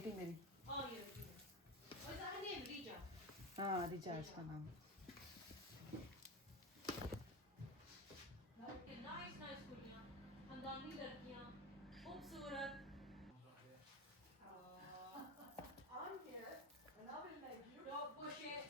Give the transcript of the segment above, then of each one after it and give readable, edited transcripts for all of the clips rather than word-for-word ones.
बेटी मेरी। Oh, yeah. Oh, is that her name, Rija? हाँ रिचा इसका नाम। नाइस नाइस कुड़ियाँ, खानदानी लड़कियाँ, खूबसूरत। I'm here and I will make you. Don't push it.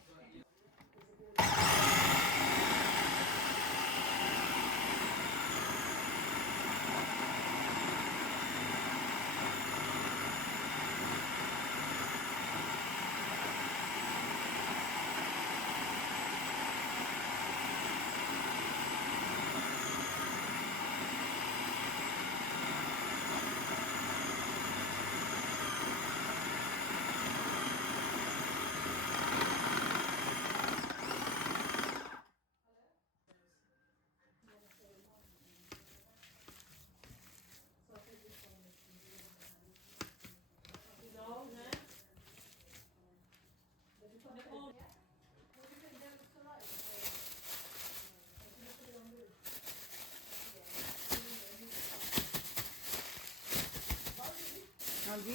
हाँ जी।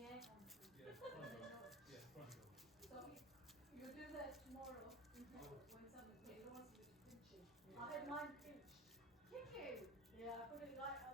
Yeah. So you do that tomorrow when somebody wants you to pinch it. I had mine pinched. Did you? Yeah, I put it like